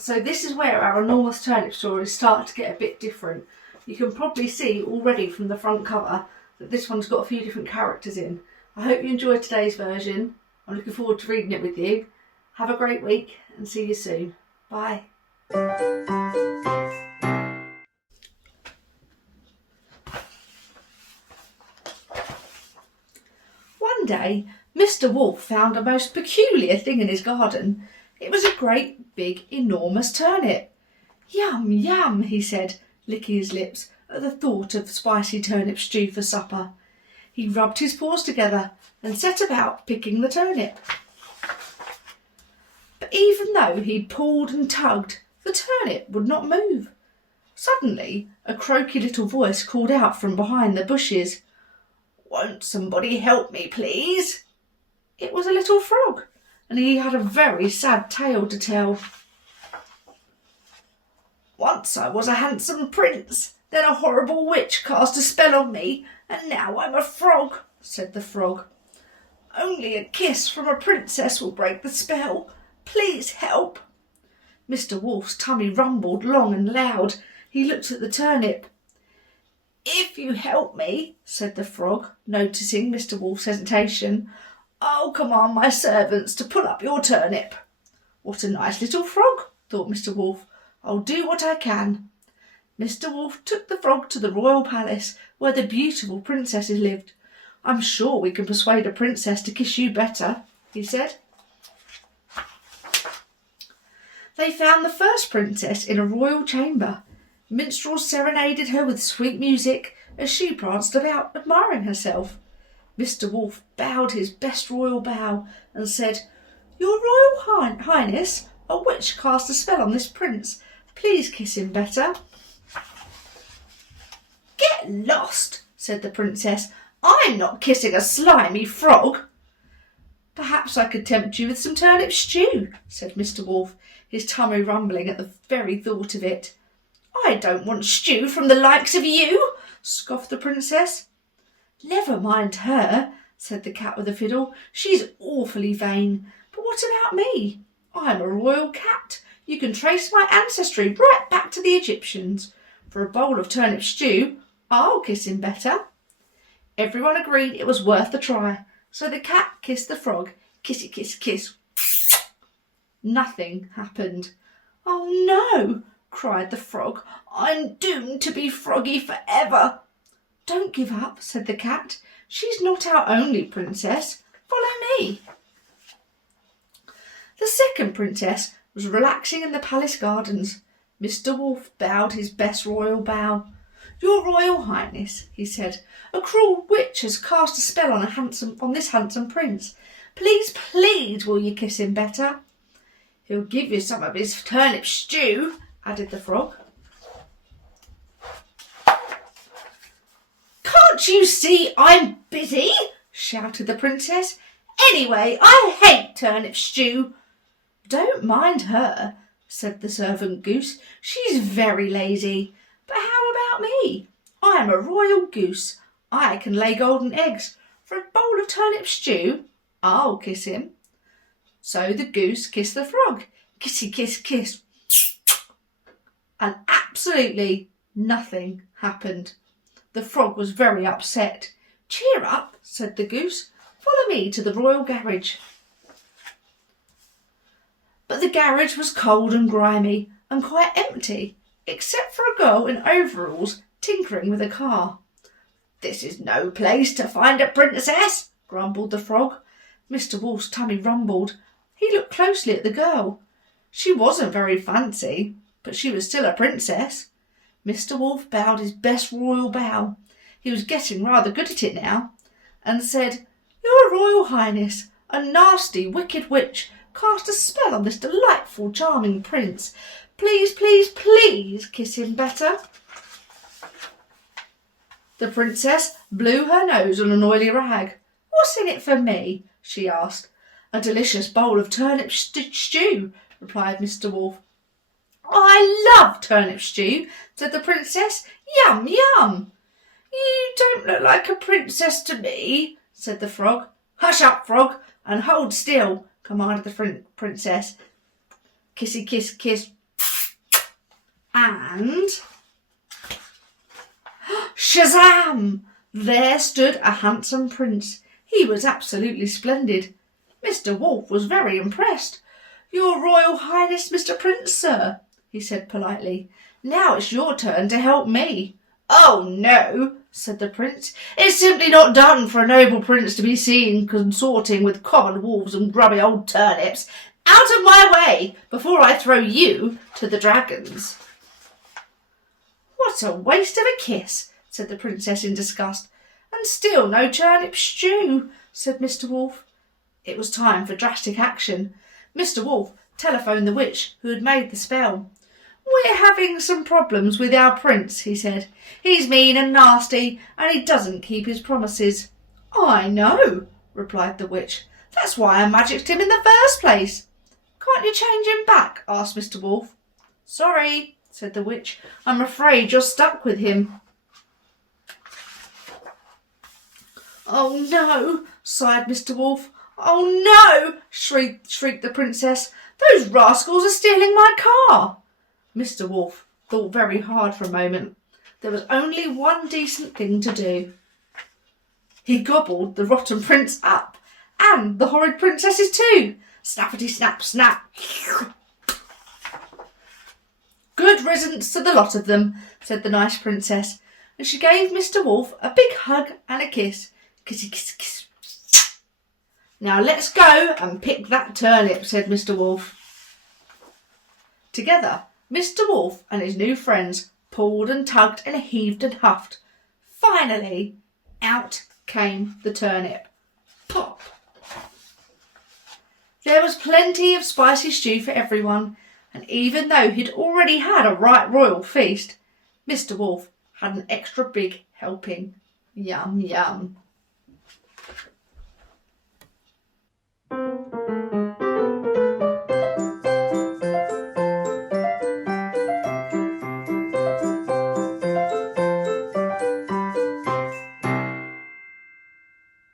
So this is where our enormous turnip stories start to get a bit different. You can probably see already from the front cover that this one's got a few different characters in. I hope you enjoyed today's version. I'm looking forward to reading it with you. Have a great week and see you soon. Bye. One day, Mr. Wolf found a most peculiar thing in his garden. It was a great, big, enormous turnip. Yum, yum, he said, licking his lips at the thought of spicy turnip stew for supper. He rubbed his paws together and set about picking the turnip. But even though he pulled and tugged, the turnip would not move. Suddenly, a croaky little voice called out from behind the bushes, "Won't somebody help me, please?" It was a little frog, and he had a very sad tale to tell. "Once I was a handsome prince, then a horrible witch cast a spell on me, and now I'm a frog," said the frog. "Only a kiss from a princess will break the spell. Please help." Mr. Wolf's tummy rumbled long and loud. He looked at the turnip. "If you help me," said the frog, noticing Mr. Wolf's hesitation, "I'll command my servants to pull up your turnip." "What a nice little frog," thought Mr. Wolf. "I'll do what I can." Mr. Wolf took the frog to the royal palace where the beautiful princesses lived. "I'm sure we can persuade a princess to kiss you better," he said. They found the first princess in a royal chamber. Minstrels serenaded her with sweet music as she pranced about, admiring herself. Mr. Wolf bowed his best royal bow and said, "Your Royal Highness, a witch cast a spell on this prince. Please kiss him better." "Get lost," said the princess. "I'm not kissing a slimy frog." "Perhaps I could tempt you with some turnip stew," said Mr. Wolf, his tummy rumbling at the very thought of it. "I don't want stew from the likes of you," scoffed the princess. "Never mind her," said the cat with a fiddle. "She's awfully vain. But what about me? I'm a royal cat. You can trace my ancestry right back to the Egyptians. For a bowl of turnip stew, I'll kiss him better." Everyone agreed it was worth the try, so the cat kissed the frog. Kissy, kiss, kiss. Nothing happened. "Oh no," cried the frog. "I'm doomed to be froggy forever." "Don't give up," said the cat. "She's not our only princess. Follow me." The second princess was relaxing in the palace gardens. Mr. Wolf bowed his best royal bow. "Your Royal Highness," he said, "a cruel witch has cast a spell on this handsome prince. Please, please, will you kiss him better?" "He'll give you some of his turnip stew," added the frog. "Can't you see I'm busy?" shouted the princess. "Anyway, I hate turnip stew." "Don't mind her," said the servant goose. "She's very lazy. But how about me? I am a royal goose. I can lay golden eggs. For a bowl of turnip stew, I'll kiss him." So the goose kissed the frog. Kissy, kiss, kiss. And absolutely nothing happened. The frog was very upset. "Cheer up," said the goose. "Follow me to the royal garage." But the garage was cold and grimy and quite empty, except for a girl in overalls tinkering with a car. "This is no place to find a princess," grumbled the frog. Mr. Wolf's tummy rumbled. He looked closely at the girl. She wasn't very fancy, but she was still a princess. Mr. Wolf bowed his best royal bow. He was getting rather good at it now, and said, "Your Royal Highness, a nasty, wicked witch cast a spell on this delightful, charming prince. Please, please, please kiss him better." The princess blew her nose on an oily rag. "What's in it for me?" she asked. "A delicious bowl of turnip stew," replied Mr. Wolf. "I love turnip stew," said the princess. "Yum, yum." "You don't look like a princess to me," said the frog. "Hush up, frog, and hold still," commanded the princess. Kissy, kiss, kiss. and Shazam! There stood a handsome prince. He was absolutely splendid. Mr. Wolf was very impressed. "Your Royal Highness, Mr. Prince, sir," he said politely. "Now it's your turn to help me." "Oh, no," said the prince. "It's simply not done for a noble prince to be seen consorting with common wolves and grubby old turnips. Out of my way before I throw you to the dragons." "What a waste of a kiss," said the princess in disgust. "And still no turnip stew," said Mr. Wolf. It was time for drastic action. Mr. Wolf telephoned the witch who had made the spell. "We're having some problems with our prince," he said. "He's mean and nasty, and he doesn't keep his promises." "I know," replied the witch. "That's why I magicked him in the first place." "Can't you change him back?" asked Mr. Wolf. "Sorry," said the witch. "I'm afraid you're stuck with him." "Oh no," sighed Mr. Wolf. "Oh no," shrieked the princess. "Those rascals are stealing my car." Mr. Wolf thought very hard for a moment. There was only one decent thing to do. He gobbled the rotten prince up, and the horrid princesses too. Snappity snap snap. "Good riddance to the lot of them," said the nice princess, and she gave Mr. Wolf a big hug and a kiss. Kissy kiss kiss. "Now let's go and pick that turnip," said Mr. Wolf. Together, Mr. Wolf and his new friends pulled and tugged and heaved and huffed. Finally, out came the turnip. Pop! There was plenty of spicy stew for everyone, and even though he'd already had a right royal feast, Mr. Wolf had an extra big helping. Yum, yum.